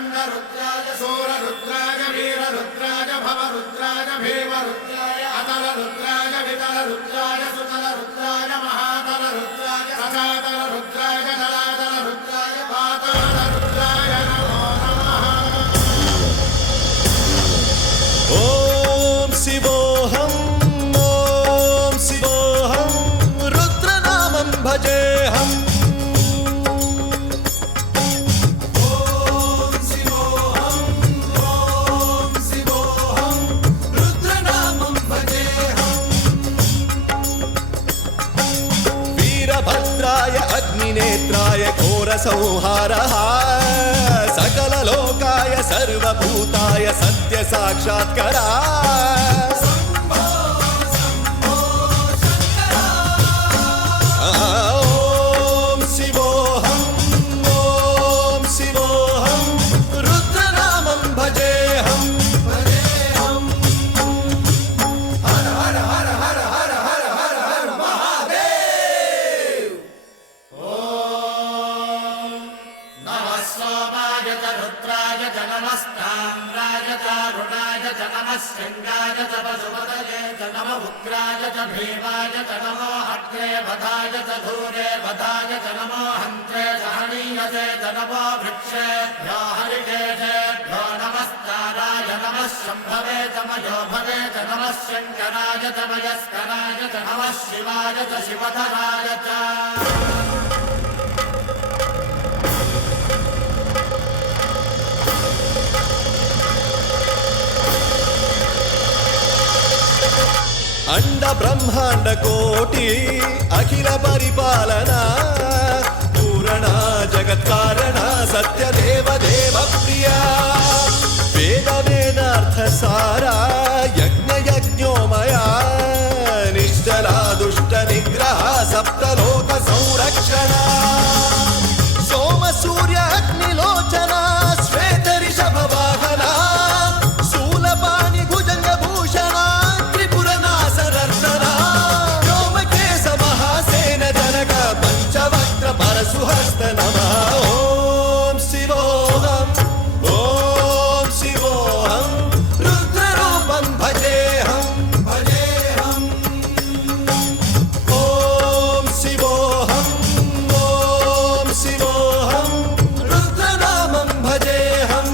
खण्डरुद्राय सूररुद्राय वीररुद्राय भवरुद्राय भीमरुद्राय अतलरुद्राय वितलरुद्राय सुतलरुद्राय महातलरुद्राय रसातलरुद्राय जलातलरुद्राय पातालरुद्राय नमो नमः। ॐ शिवोऽहं रुद्रनामं भजेऽहम्। वीरभद्राय अग्निनेत्राय घोरसंहारः सकललोकाय सर्वभूताय सत्यसाक्षात्करा। ॐ शिवोऽहं रुद्रनामं भजेऽहम्। हर हर हर हर हर हर हर हर महादेव। नमः सोमाय च रुद्राय च नमस्ताम्राय च अरुणाय च नमः शृङ्गाय च पशुपतये च नमः उग्राय च भीमाय च नमो अग्रे वधाय च धूरे वधाय च नमो हन्त्रे च हनीयसे च नमो वृक्षेभ्यो हरिकेशेभ्यो नमस्ताराय नमः शम्भवे च मयोभवे च नमः शङ्कराय च मयस्कराय च नमः शिवाय च शिवधराय च। अंड ब्रह्मांड कोटि अखिल परिपालना पूरणा जगत्कारणा सत्य देव देव प्रिया वेद वेदार्थ सारा यज्ञ यज्ञोमया निश्चला दुष्ट निग्रह सप्तलोक संरक्षणा सोम सूर्य अग्निलोचना श्वेत ऋषभ वाहना शूलपाणि भुजंग भूषणा परशुहस्त नमः। ॐ शिवोऽहं रुद्ररूपं भजेऽहं। ॐ शिवोऽहं रुद्रनामं भजेऽहं।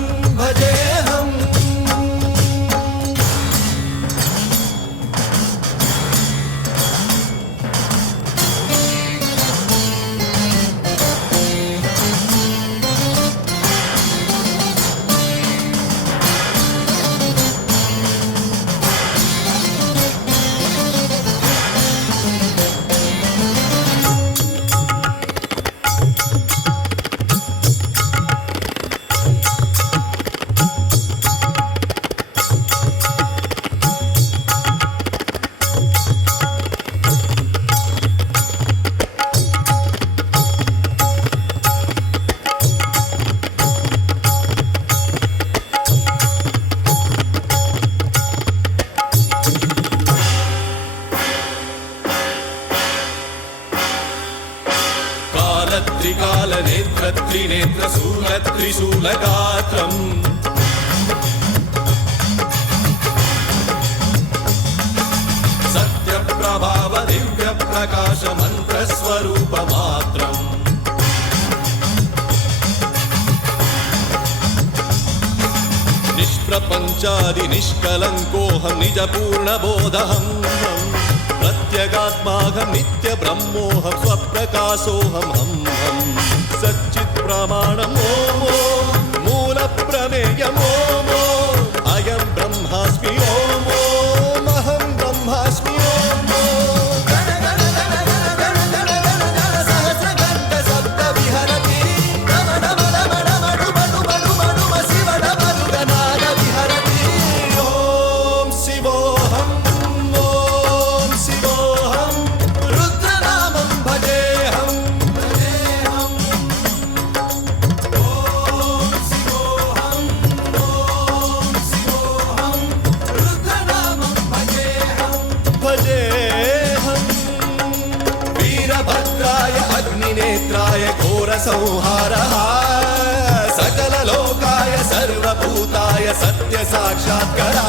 त्रिकालनेत्र त्रिनेत्र शूल त्रिशूलगात्रम् सत्यप्रभाव दिव्य प्रकाश मंत्रस्वरूप मात्रम् निष्प्रपञ्चादि निष्कलङ्कोऽहं निज पूर्णबोधहम् प्रत्यगात्माहं नित्य ब्रह्मोऽहं स्वप्रकाशोऽहं हम सच्चित् प्रमाणम् ॐ मूल प्रमेयम् ॐ अयं ब्रह्मास्मि ॐ अहं ब्रह्मास्मि संहारः सकल लोकाय सत्य साक्षात्कारा